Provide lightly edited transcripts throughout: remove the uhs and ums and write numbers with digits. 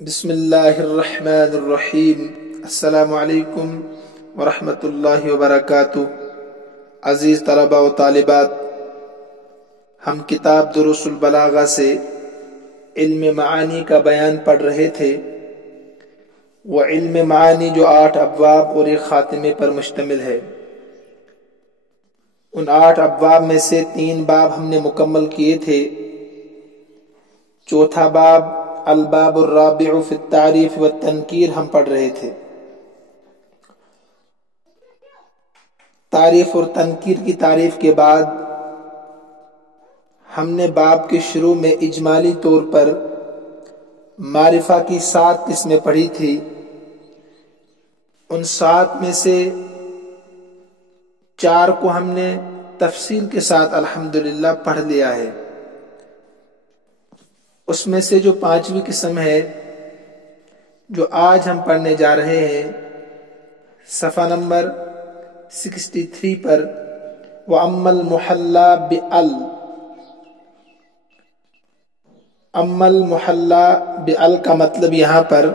بسم اللہ الرحمن الرحیم۔ السلام علیکم ورحمۃ اللہ وبرکاتہ۔ عزیز طلباء و طالبات، ہم کتاب دروس البلاغہ سے علم معانی کا بیان پڑھ رہے تھے۔ وہ علم معانی جو 8 ابواب اور ایک خاتمے پر مشتمل ہے، ان 8 ابواب میں سے 3 باب ہم نے مکمل کیے تھے۔ چوتھا باب الباب الرابع فی التعریف والتنکیر ہم پڑھ رہے تھے۔ تعریف اور تنکیر کی تعریف کے بعد ہم نے باب کے شروع میں اجمالی طور پر معرفہ کی 7 قسمیں پڑھی تھی۔ ان 7 میں سے 4 کو ہم نے تفصیل کے ساتھ الحمدللہ پڑھ لیا ہے۔ اس میں سے جو 5ویں قسم ہے جو آج ہم پڑھنے جا رہے ہیں، صفحہ نمبر 63 پر، وَأَمَّا الْمُحَلَّى بِأَلْ۔ اما المحلى بِأَلْ کا مطلب یہاں پر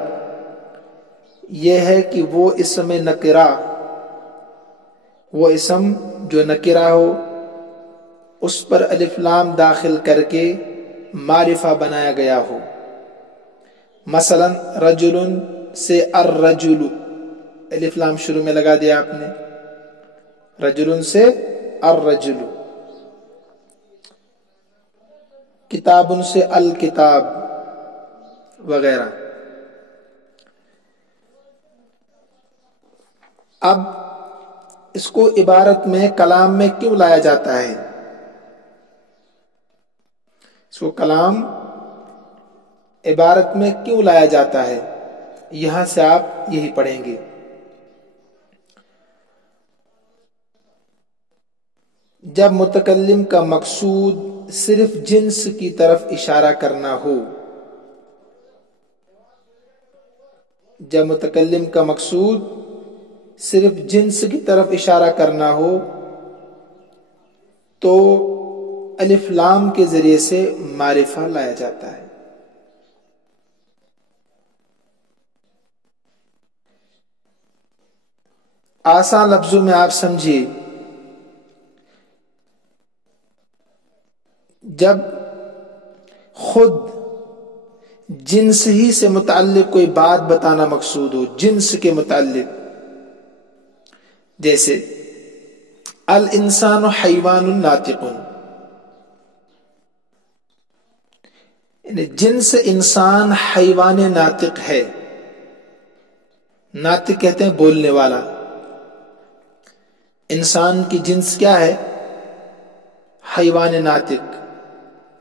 یہ ہے کہ وہ اسم نکرہ، وہ اسم جو نکرہ ہو اس پر الف لام داخل کر کے معرفہ بنایا گیا ہو۔ مثلا رجل سے الرجل، الف لام شروع میں لگا دیا آپ نے، رجل سے الرجل۔ کتاب سے الکتاب وغیرہ۔ اب اس کو عبارت میں کلام میں کیوں لایا جاتا ہے؟ اس کو کلام عبارت میں کیوں لایا جاتا ہے، یہاں سے آپ یہی پڑھیں گے۔ جب متکلم کا مقصود صرف جنس کی طرف اشارہ کرنا ہو، جب متکلم کا مقصود صرف جنس کی طرف اشارہ کرنا ہو تو الف لام کے ذریعے سے معرفہ لایا جاتا ہے۔ آسان لفظوں میں آپ سمجھیے، جب خود جنس ہی سے متعلق کوئی بات بتانا مقصود ہو، جنس کے متعلق، جیسے الانسان حیوان ناطق، یعنی جنس انسان حیوان ناطق ہے۔ ناطق کہتے ہیں بولنے والا۔ انسان کی جنس کیا ہے؟ حیوان ناطق،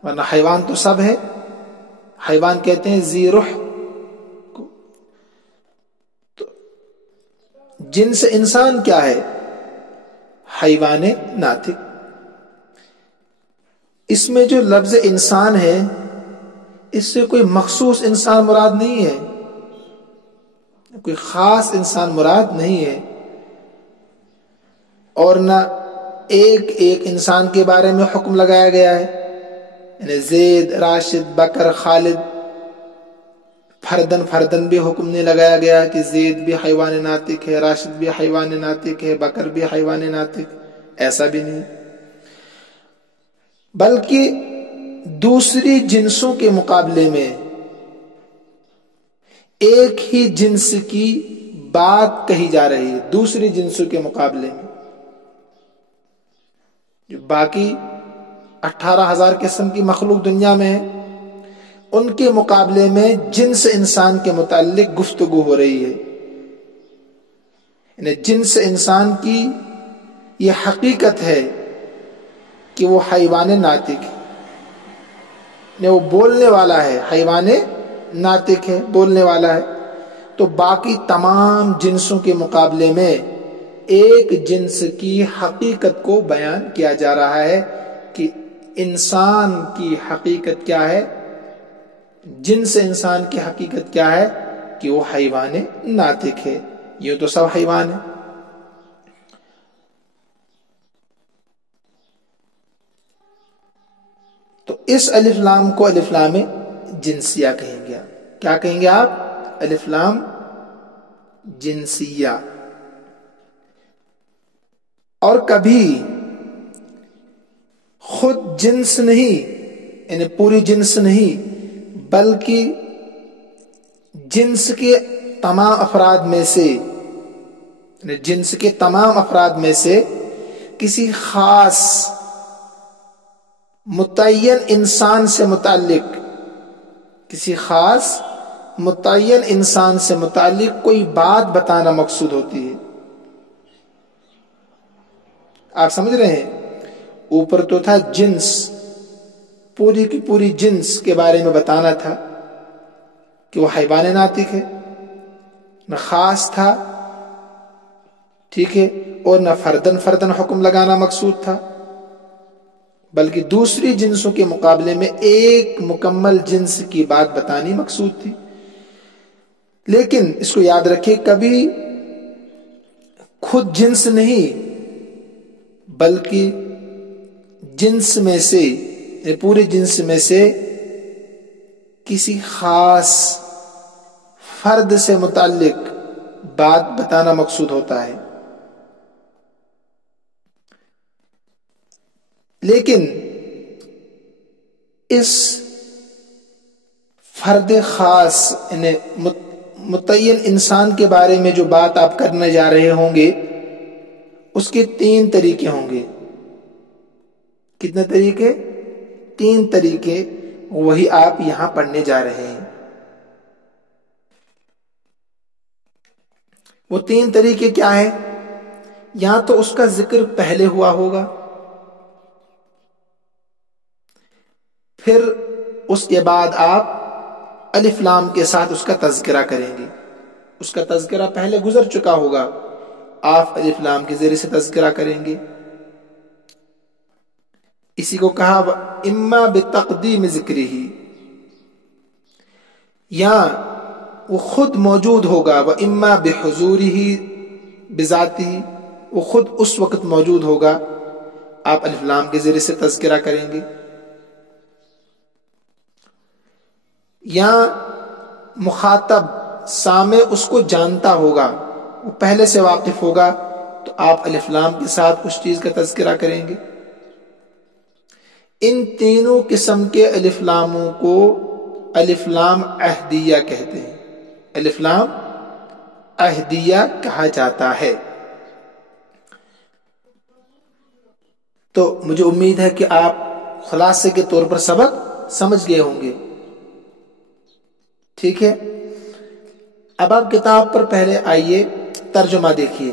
ورنہ حیوان تو سب ہے۔ حیوان کہتے ہیں ذی روح کو۔ تو جنس انسان کیا ہے؟ حیوان ناطق۔ اس میں جو لفظ انسان ہے، اس سے کوئی مخصوص انسان مراد نہیں ہے، کوئی خاص انسان مراد نہیں ہے، اور نہ ایک انسان کے بارے میں حکم لگایا گیا ہے، یعنی زید، راشد، بکر، خالد، فردن بھی حکم نہیں لگایا گیا کہ زید بھی حیوان ناطق ہے، راشد بھی حیوان ناطق ہے، بکر بھی حیوان ناطق، ایسا بھی نہیں۔ بلکہ دوسری جنسوں کے مقابلے میں ایک ہی جنس کی بات کہی جا رہی ہے۔ دوسری جنسوں کے مقابلے میں جو باقی 18,000 قسم کی مخلوق دنیا میں ہے، ان کے مقابلے میں جنس انسان کے متعلق گفتگو ہو رہی ہے۔ یعنی جنس انسان کی یہ حقیقت ہے کہ وہ حیوان ناطق ہے، یعنی وہ بولنے والا ہے، حیوان ناطق ہے، بولنے والا ہے۔ تو باقی تمام جنسوں کے مقابلے میں ایک جنس کی حقیقت کو بیان کیا جا رہا ہے کہ انسان کی حقیقت کیا ہے، جنس انسان کی حقیقت کیا ہے کہ وہ حیوان ناطق ہے۔ یہ تو سب حیوان ہے۔ تو اس الف لام کو الف لام جنسیہ کہیں گے۔ کیا کہیں گے آپ؟ الف لام جنسیہ. اور کبھی خود جنس نہیں، یعنی پوری جنس نہیں، بلکہ جنس کے تمام افراد میں سے، یعنی جنس کے تمام افراد میں سے کسی خاص متعین انسان سے متعلق، کسی خاص متعین انسان سے متعلق کوئی بات بتانا مقصود ہوتی ہے. آپ سمجھ رہے ہیں؟ اوپر تو تھا جنس، پوری کی پوری جنس کے بارے میں بتانا تھا کہ وہ حیوان ناطق ہے، نہ خاص تھا، ٹھیک ہے، اور نہ فردن فردن حکم لگانا مقصود تھا، بلکہ دوسری جنسوں کے مقابلے میں ایک مکمل جنس کی بات بتانی مقصود تھی. لیکن اس کو یاد رکھیں، کبھی خود جنس نہیں بلکہ جنس میں سے، پورے جنس میں سے کسی خاص فرد سے متعلق بات بتانا مقصود ہوتا ہے. لیکن اس فرد خاص، یعنی متعین انسان کے بارے میں جو بات آپ کرنے جا رہے ہوں گے، اس کے 3 طریقے ہوں گے. کتنے طریقے؟ 3 طریقے، وہی آپ یہاں پڑھنے جا رہے ہیں. وہ 3 طریقے کیا ہے؟ یہاں تو اس کا ذکر پہلے ہوا ہوگا، پھر اس کے بعد آپ الف لام کے ساتھ اس کا تذکرہ کریں گے. اس کا تذکرہ پہلے گزر چکا ہوگا، آپ الف لام کے ذریعے سے تذکرہ کریں گے. اسی کو کہا اما بتقدیم ذکرہ، یا وہ خود موجود ہوگا، وہ اما بحضورہ بذاتہ، وہ خود اس وقت موجود ہوگا، آپ الف لام کے ذریعے سے تذکرہ کریں گے. یا مخاطب سامع اس کو جانتا ہوگا، وہ پہلے سے واقف ہوگا، تو آپ الف لام کے ساتھ اس چیز کا تذکرہ کریں گے. ان تینوں قسم کے الف لاموں کو الف لام عہدیہ کہتے ہیں. الف لام عہدیہ کہا جاتا ہے. تو مجھے امید ہے کہ آپ خلاصے کے طور پر سبق سمجھ گئے ہوں گے. ٹھیک ہے، اب آپ کتاب پر پہلے آئیے، ترجمہ دیکھیے.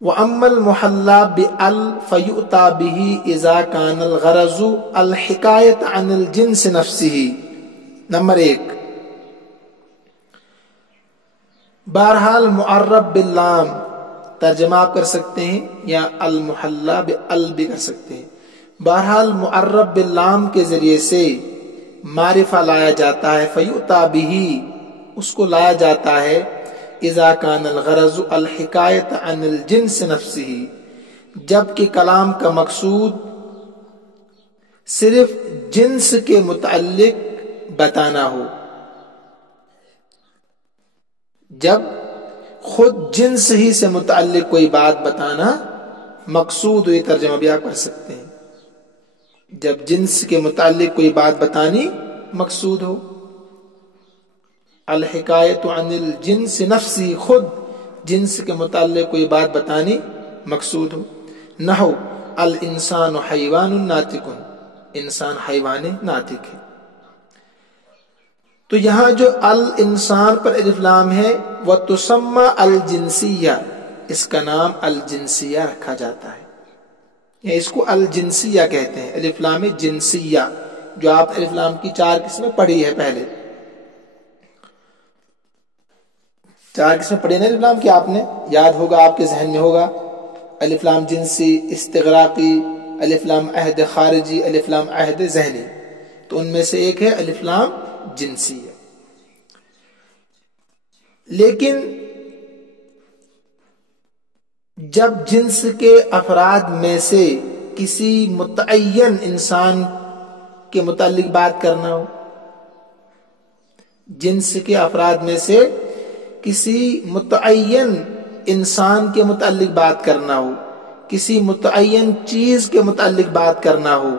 وَأَمَّا الْمُحَلَّى بِأَلْ فَيُؤْتَى بِهِ إِذَا كَانَ الْغَرَضُ الْحِكَايَةُ عَنِ الْجِنْسِ نَفْسِهِ. نمبر 1، بہرحال معرب باللام، ترجمہ آپ کر سکتے ہیں یا المحلہ بال بھی کر سکتے ہیں. بہرحال معرب باللام کے ذریعے سے معرفہ لایا جاتا ہے، فیؤتی بہ، اس کو لایا جاتا ہے، اذا کان الغرض الحکایت عن الجنس نفسہ، جب کہ کلام کا مقصود صرف جنس کے متعلق بتانا ہو. جب خود جنس ہی سے متعلق کوئی بات بتانا مقصود ہو، یہ ترجمہ بھی آپ کر سکتے ہیں. جب جنس کے متعلق کوئی بات بتانی مقصود ہو، الحکایت عن الجنس نفسی، خود جنس کے متعلق کوئی بات بتانی مقصود ہو. نحو الانسان حیوان ناطق، انسان حیوان ناطق ہے. تو یہاں جو الانسان پر الف لام ہے، وَتُسَمَّى الجنسیہ، اس کا نام الجنسیہ رکھا جاتا ہے، یا اس کو الجنسیہ کہتے ہیں. الف لام جنسیہ، جو آپ الف لام کی 4 قسمیں پڑھی ہے، پہلے 4 قسمیں پڑھی نا الف لام کی، آپ نے یاد ہوگا، آپ کے ذہن میں ہوگا. الف لام جنسی، استغراقی، الف لام عہد خارجی، الف لام عہد ذہنی. تو ان میں سے ایک ہے الف لام جنسی ہے. لیکن جب جنس کے افراد میں سے کسی متعین انسان کے متعلق بات کرنا ہو، جنس کے افراد میں سے کسی متعین انسان کے متعلق بات کرنا ہو، کسی متعین چیز کے متعلق بات کرنا ہو،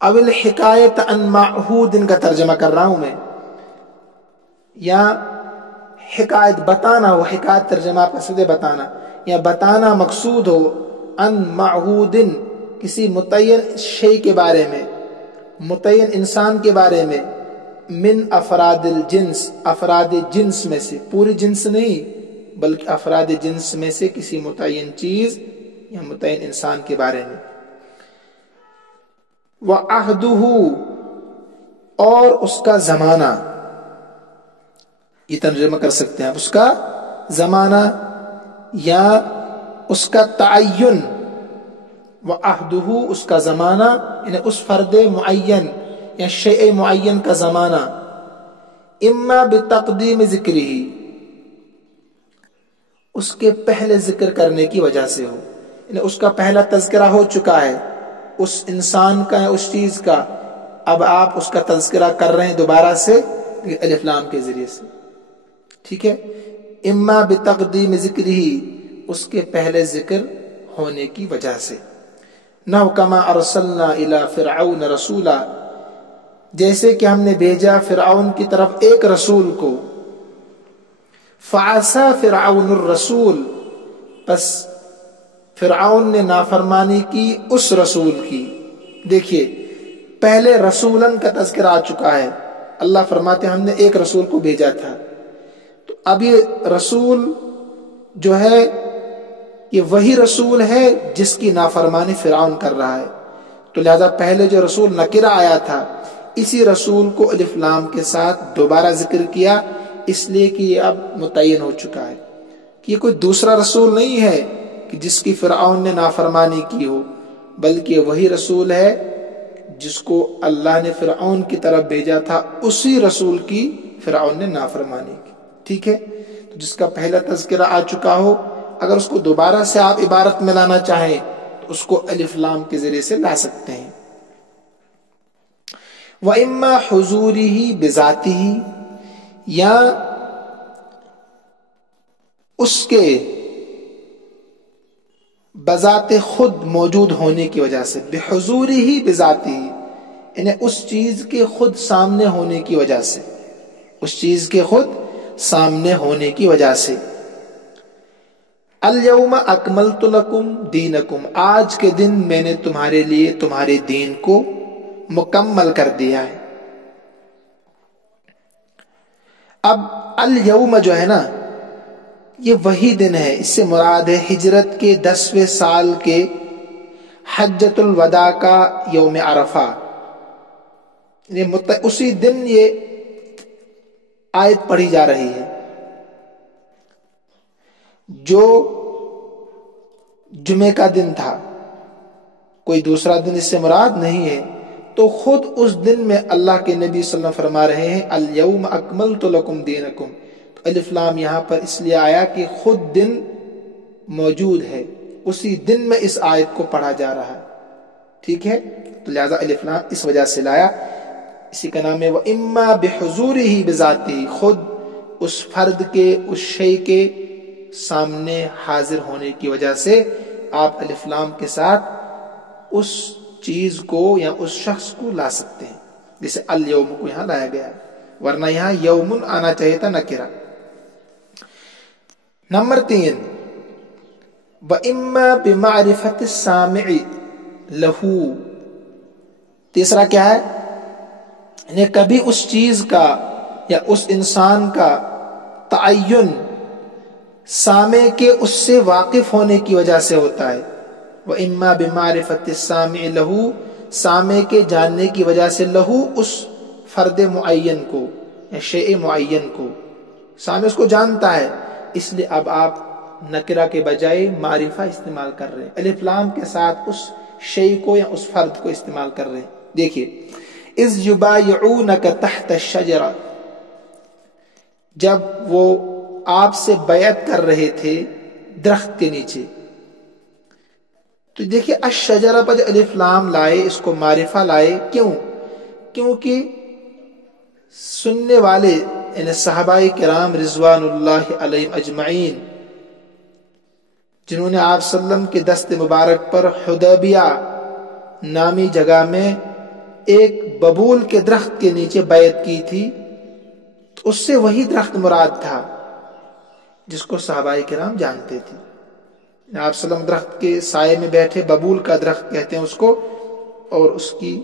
اول حکایت عن معہود کا ترجمہ کر رہا ہوں میں، یا حکایت بتانا ہو، حکایت ترجمہ آپ قصدے بتانا، یا بتانا مقصود ہو، عن معہود کسی متعین شے کے بارے میں، متعین انسان کے بارے میں، من افراد الجنس، افراد جنس میں سے، پوری جنس نہیں بلکہ افراد جنس میں سے کسی متعین چیز یا متعین انسان کے بارے میں، وعہدہ اور اس کا زمانہ، یہ ترجمہ کر سکتے ہیں آپ، اس کا زمانہ یا اس کا تعین، وعہدہ اس کا زمانہ یعنی اس فرد معین یا شیء معین کا زمانہ، اما بتقدیم ذکرہ اس کے پہلے ذکر کرنے کی وجہ سے ہو، یعنی اس کا پہلا تذکرہ ہو چکا ہے اس انسان کا یا اس چیز کا، اب آپ اس کا تذکرہ کر رہے ہیں دوبارہ سے الف لام کے ذریعے سے، ٹھیک ہے، اما بتقدیم ذکرہ اس کے پہلے ذکر ہونے کی وجہ سے، نہ کما ارسلنا الی فرعون رسولا جیسے کہ ہم نے بھیجا فرعون کی طرف ایک رسول کو، فعصى فرعون الرسول پس فرعون نے نافرمانی کی اس رسول کی۔ دیکھیے پہلے رسولن کا تذکرہ آ چکا ہے، اللہ فرماتے ہیں ہم نے ایک رسول کو بھیجا تھا، تو اب یہ رسول جو ہے یہ وہی رسول ہے جس کی نافرمانی فرعون کر رہا ہے، تو لہذا پہلے جو رسول نکرہ آیا تھا اسی رسول کو الف لام کے ساتھ دوبارہ ذکر کیا، اس لیے کہ یہ اب متعین ہو چکا ہے کہ یہ کوئی دوسرا رسول نہیں ہے کہ جس کی فرعون نے نافرمانی کی ہو، بلکہ وہی رسول ہے جس کو اللہ نے فرعون کی طرف بھیجا تھا، اسی رسول کی فرعون نے نافرمانی کی، ٹھیک ہے، تو جس کا پہلا تذکرہ آ چکا ہو اگر اس کو دوبارہ سے آپ عبارت میں لانا چاہیں تو اس کو الف لام کے ذریعے سے لا سکتے ہیں۔ وَإِمَّا حُضُورِهِ بِذَاتِهِ یا اس کے بذات خود موجود ہونے کی وجہ سے، بحضورہ بذاتہ یعنی اس چیز کے خود سامنے ہونے کی وجہ سے، اس چیز کے خود سامنے ہونے کی وجہ سے، الیوم اکملت لکم دینکم آج کے دن میں نے تمہارے لیے تمہارے دین کو مکمل کر دیا ہے۔ اب الیوم جو ہے نا یہ وہی دن ہے، اس سے مراد ہے ہجرت کے 10ویں سال کے حجۃ الوداع کا یوم عرفہ، اسی دن یہ آیت پڑھی جا رہی ہے، جو جمعے کا دن تھا، کوئی دوسرا دن اس سے مراد نہیں ہے، تو خود اس دن میں اللہ کے نبی صلی اللہ علیہ وسلم فرما رہے ہیں الیوم اکملت لکم دینکم، تو الف لام یہاں پر اس لیے آیا کہ خود دن موجود ہے، اسی دن میں اس آیت کو پڑھا جا رہا ہے، ٹھیک ہے، تو لہذا الف لام اس وجہ سے لایا، اسی کا نام ہے وَإِمَّا بِحُضُورِهِ بِذَاتِهِ خود اس فرد کے اس شے کے سامنے حاضر ہونے کی وجہ سے آپ الف لام کے ساتھ اس چیز کو یا اس شخص کو لا سکتے ہیں، جیسے الیوم کو یہاں لایا گیا ہے، ورنہ یہاں یومن آنا چاہیے تھا نکرہ۔ نمبر 3 وَإِمَّا بِمَعْرِفَةِ السَّامِعِ لَهُ تیسرا کیا ہے، یعنی کبھی اس چیز کا یا اس انسان کا تعین سامع کے اس سے واقف ہونے کی وجہ سے ہوتا ہے، وَإِمَّا بِمَعْرِفَةِ السَّامِعِ لَهُ سامع کے جاننے کی وجہ سے، لہو اس فرد معین کو یا شیء معین کو، سامع اس کو جانتا ہے، اس لیے اب آپ نکرہ کے بجائے معرفہ استعمال کر رہے ہیں، الف لام کے ساتھ اس شیء کو یا اس فرد کو استعمال کر رہے ہیں۔ دیکھیے اذ یبایعونک تحت الشجرہ جب وہ آپ سے بیعت کر رہے تھے درخت کے نیچے، تو دیکھیے الشجرہ پر الف لام لائے، اس کو معرفہ لائے، کیوں؟ کیونکہ سننے والے یعنی صحابہ کرام رضوان اللہ علیہم اجمعین، جنہوں نے آپ صلی اللہ علیہ وسلم کے دست مبارک پر حدیبیہ نامی جگہ میں ایک ببول کے درخت کے نیچے بیعت کی تھی، تو اس سے وہی درخت مراد تھا جس کو صحابہ کرام جانتے تھے۔ آپ صلی اللہ علیہ وسلم درخت کے سائے میں بیٹھے، ببول کا درخت کہتے ہیں اس کو، اور اس کی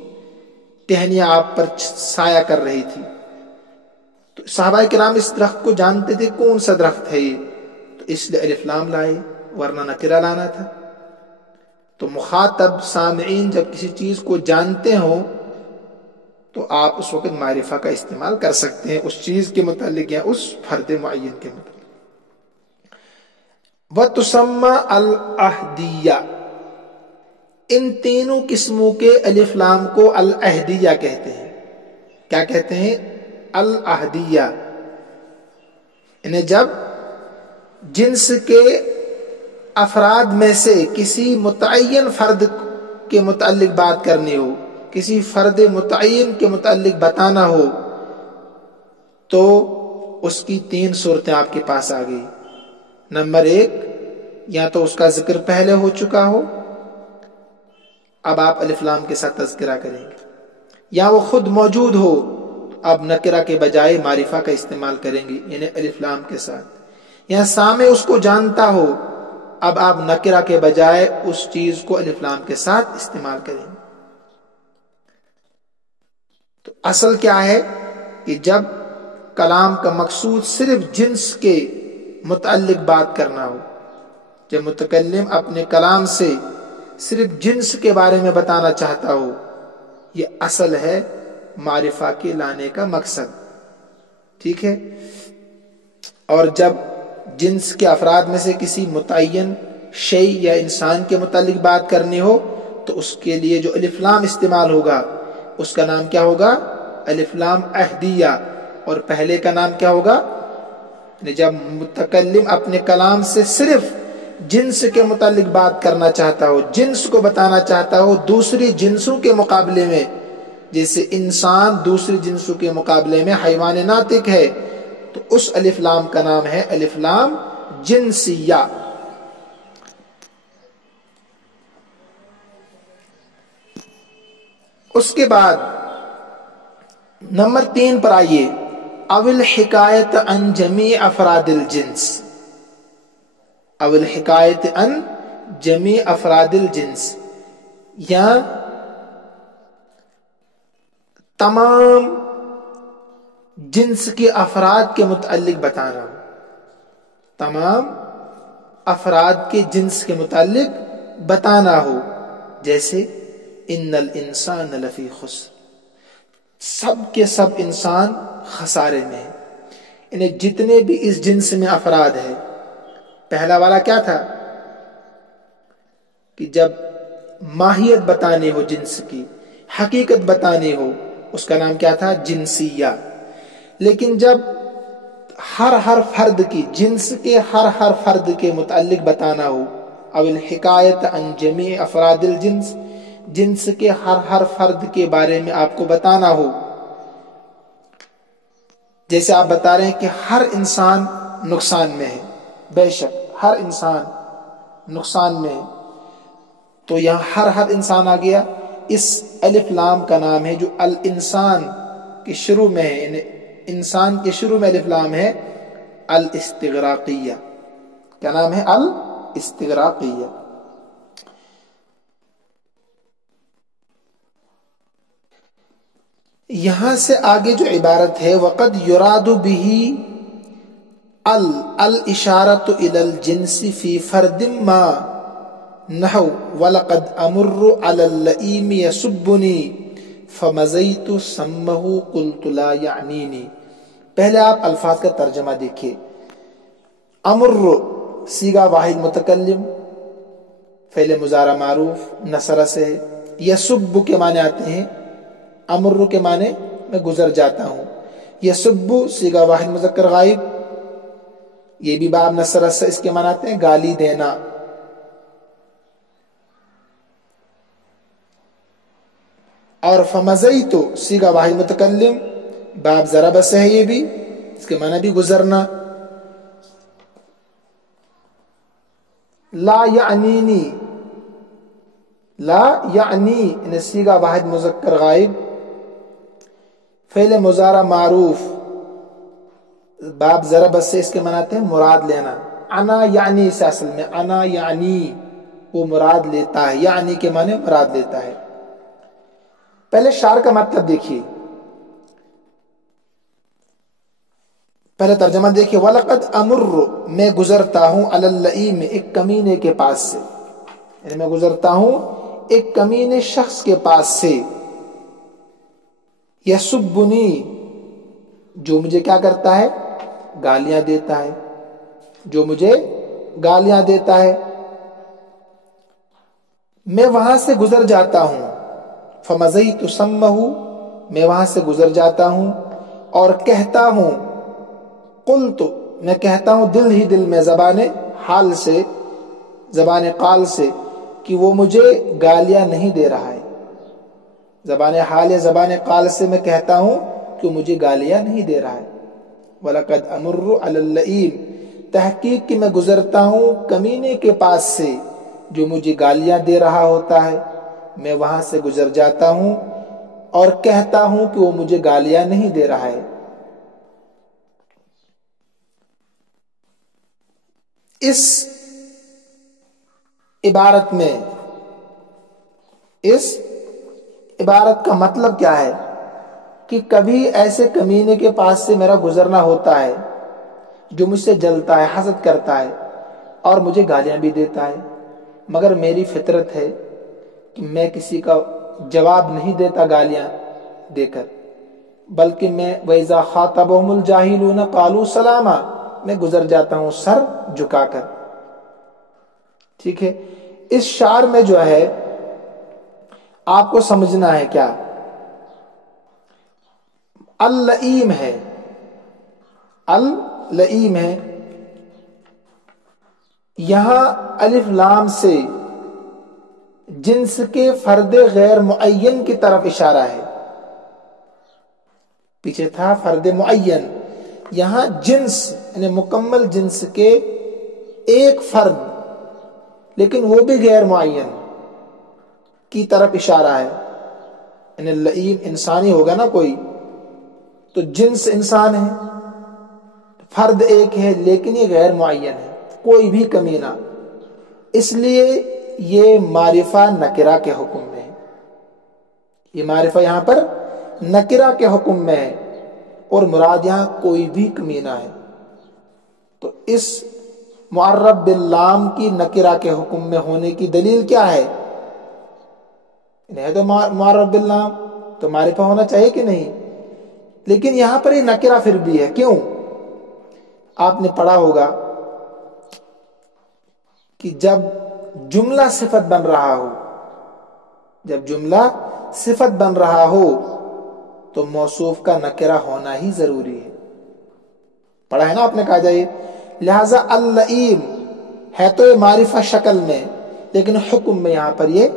ٹہنیاں آپ پر سایہ کر رہی تھی، تو صحابہ کرام اس درخت کو جانتے تھے کون سا درخت ہے یہ، تو اس لیے الف لام لائے، ورنہ نکرہ لانا تھا۔ تو مخاطب سامعین جب کسی چیز کو جانتے ہوں تو آپ اس وقت معرفہ کا استعمال کر سکتے ہیں، اس چیز کے متعلق یا اس فرد معین کے متعلق۔ وَتُسَمَّى الْأَحْدِيَّةُ، ان تینوں قسموں کے الف لام کو العہدیہ کہتے ہیں۔ کیا کہتے ہیں؟ العہدیہ، انہیں جب جنس کے افراد میں سے کسی متعین فرد کے متعلق بات کرنی ہو، کسی فرد متعین کے متعلق بتانا ہو، تو اس کی تین صورتیں آپ کے پاس آ گئی۔ نمبر ایک، یا تو اس کا ذکر پہلے ہو چکا ہو، اب آپ الف لام کے ساتھ تذکرہ کریں گے، یا وہ خود موجود ہو، اب نکرہ کے بجائے معرفہ کا استعمال کریں گے یعنی الف لام کے ساتھ، یا سامع اس کو جانتا ہو، اب آپ نکرہ کے بجائے اس چیز کو الف لام کے ساتھ استعمال کریں گے۔ تو اصل کیا ہے کہ جب کلام کا مقصود صرف جنس کے متعلق بات کرنا ہو، جب متکلم اپنے کلام سے صرف جنس کے بارے میں بتانا چاہتا ہو، یہ اصل ہے معرفہ کے لانے کا مقصد، ٹھیک ہے۔ اور جب جنس کے افراد میں سے کسی متعین شیء یا انسان کے متعلق بات کرنی ہو تو اس کے لیے جو الف لام استعمال ہوگا اس کا نام کیا ہوگا؟ الف لام عہدیہ، اور پہلے کا نام کیا ہوگا؟ جب متکلم اپنے کلام سے صرف جنس کے متعلق بات کرنا چاہتا ہو، جنس کو بتانا چاہتا ہو دوسری جنسوں کے مقابلے میں، جیسے انسان دوسری جنسوں کے مقابلے میں حیوان ناطق ہے، تو اس الف لام کا نام ہے الف لام جنسیہ۔ اس کے بعد نمبر 3 پر آئیے، اول حکایت عن جمیع افراد الجنس، اول حکایت عن جمیع افراد الجنس، یا تمام جنس کے افراد کے متعلق بتانا، تمام افراد کے جنس کے متعلق بتانا ہو، جیسے ان الانسان لفی خسر، سب کے سب انسان خسارے میں ہیں، انہیں جتنے بھی اس جنس میں افراد ہیں۔ پہلا والا کیا تھا کہ جب ماہیت بتانی ہو، جنس کی حقیقت بتانی ہو، اس کا نام کیا تھا؟ جنسیہ۔ لیکن جب ہر فرد کی، جنس کے ہر فرد کے متعلق بتانا ہو، اول حکایت عن جمیع افراد الجنس، جنس کے ہر فرد کے بارے میں آپ کو بتانا ہو، جیسے آپ بتا رہے ہیں کہ ہر انسان نقصان میں ہے، بے شک ہر انسان نقصان میں ہے، تو یہاں ہر انسان آ گیا، اس الف لام کا نام ہے جو الانسان کے شروع میں ہے، یعنی انسان کے شروع میں الف لام ہے، الاستغراقیہ۔ کیا نام ہے؟ الاستغراقیہ۔ یہاں سے آگے جو عبارت ہے، وقد یراد به الاشارۃ الی الجنس فی فرد ما، نحو ولقد امر علی اللئیم یسبنی فمزیت سمہ قلت لا یعنینی۔ پہلے آپ الفاظ کا ترجمہ دیکھیے۔ امر صیغہ واحد متکلم، فعل مضارع معروف نصرہ سے، یسب کے معنی آتے ہیں، امر کے معنی میں گزر جاتا ہوں، یسب صیغہ واحد مذکر غائب، یہ بھی باب نصرہ سے، اس کے معنی آتے ہیں گالی دینا۔ اور فمزیتو سیغہ واحد متکلم، باب ضرب سے ہے، یہ بھی اس کے معنی بھی گزرنا. لا یعنینی، لا یعنی ان سیغہ واحد مذکر غائب، فعل مضارع معروف، باب ضرب سے اس کے معنی آتے ہیں مراد لینا. انا یعنی سے اصل میں انا یعنی وہ مراد لیتا ہے، یعنی کے معنی مراد لیتا ہے. پہلے شعر کا مطلب دیکھیے، پہلے ترجمہ دیکھیے. وَلَقَدْ أَمُرُّ میں گزرتا ہوں عَلَى اللَّئِيمِ ایک کمینے کے پاس سے، یعنی میں گزرتا ہوں ایک کمینے شخص کے پاس سے. یسبنی جو مجھے کیا کرتا ہے؟ گالیاں دیتا ہے، جو مجھے گالیاں دیتا ہے. میں وہاں سے گزر جاتا ہوں. فمزیت سمہ میں وہاں سے گزر جاتا ہوں اور کہتا ہوں. قلت میں کہتا ہوں دل ہی دل میں، زبان حال سے، زبان قال سے، کہ وہ مجھے گالیاں نہیں دے رہا ہے. زبان حال یا زبان قال سے میں کہتا ہوں کہ مجھے گالیاں نہیں دے رہا ہے. وَلَقَدْ أَمُرُّ عَلَى اللَّئِيمِ تحقیق کہ میں گزرتا ہوں کمینے کے پاس سے جو مجھے گالیاں دے رہا ہوتا ہے. میں وہاں سے گزر جاتا ہوں اور کہتا ہوں کہ وہ مجھے گالیاں نہیں دے رہا ہے. اس عبارت میں، اس عبارت کا مطلب کیا ہے کہ کبھی ایسے کمینے کے پاس سے میرا گزرنا ہوتا ہے جو مجھ سے جلتا ہے، حسد کرتا ہے اور مجھے گالیاں بھی دیتا ہے، مگر میری فطرت ہے کہ میں کسی کا جواب نہیں دیتا گالیاں دے کر، بلکہ میں وَإِذَا خَاطَبَهُمُ الْجَاهِلُونَ قَالُوا سَلَامًا میں گزر جاتا ہوں سر جھکا کر. ٹھیک ہے. اس شعر میں جو ہے آپ کو سمجھنا ہے کیا، اللئیم ہے، اللئیم ہے، یہاں الف لام سے جنس کے فرد غیر معین کی طرف اشارہ ہے. پیچھے تھا فرد معین، یہاں جنس یعنی مکمل جنس کے ایک فرد لیکن وہ بھی غیر معین کی طرف اشارہ ہے. یعنی اللئیم انسانی ہوگا نا کوئی، تو جنس انسان ہے، فرد ایک ہے لیکن یہ غیر معین ہے، کوئی بھی کمینہ. اس لیے یہ معرفہ نکرہ کے حکم میں ہے. یہ معرفہ یہاں پر نکرہ کے حکم میں ہے اور مراد یہاں کوئی بھی کمینہ ہے. تو اس معرب باللام کی نکرہ کے حکم میں ہونے کی دلیل کیا ہے؟ نہیں تو معرب باللام تو معرفہ ہونا چاہیے کہ نہیں، لیکن یہاں پر یہ نکرہ پھر بھی ہے. کیوں؟ آپ نے پڑھا ہوگا کہ جب جملہ صفت بن رہا ہو، جب جملہ صفت بن رہا ہو تو موصوف کا نکرہ ہونا ہی ضروری ہے. پڑھا ہے نا آپ نے، کہا جائے. لہذا اللئیم ہے تو یہ معرفہ شکل میں، لیکن حکم میں یہاں پر یہ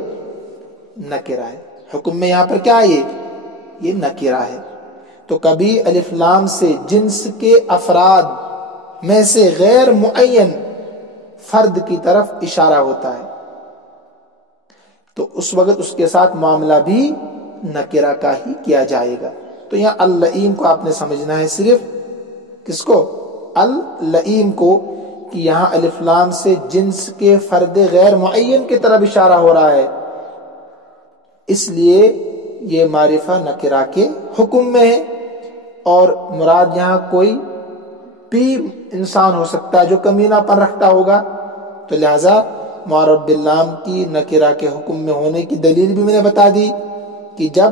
نکرہ ہے. حکم میں یہاں پر کیا ہے؟ یہ نکرہ ہے. تو کبھی الف لام سے جنس کے افراد میں سے غیر معین فرد کی طرف اشارہ ہوتا ہے تو اس وقت اس کے ساتھ معاملہ بھی نکرہ کا ہی کیا جائے گا. تو یہاں اللئیم کو آپ نے سمجھنا ہے، صرف کس کو؟ اللئیم کو، کہ یہاں الف لام سے جنس کے فرد غیر معین کی طرف اشارہ ہو رہا ہے، اس لیے یہ معرفہ نکرہ کے حکم میں ہے اور مراد یہاں کوئی بھی انسان ہو سکتا ہے جو کمینہ پن رکھتا ہوگا. تو لہذا معرب باللام کی نکرہ کے حکم میں ہونے کی دلیل بھی میں نے بتا دی کہ جب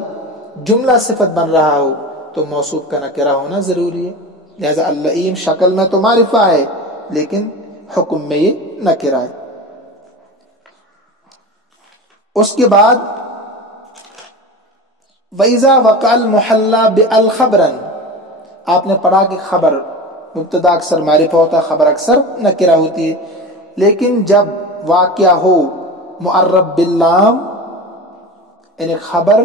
جملہ صفت بن رہا ہو تو موصوف کا نکرہ ہونا ضروری ہے. لہذا اللئیم شکل میں تو معرفہ ہے لیکن حکم میں یہ نکرہ ہے. اس کے بعد وَإِذَا وَقَعَ الْمُحَلَّى بِالْخَبْرًا آپ نے پڑھا کہ خبر مبتدا اکثر معرفہ ہوتا ہے، خبر اکثر نکرہ ہوتی ہے، لیکن جب واقعہ ہو معرب باللام یعنی خبر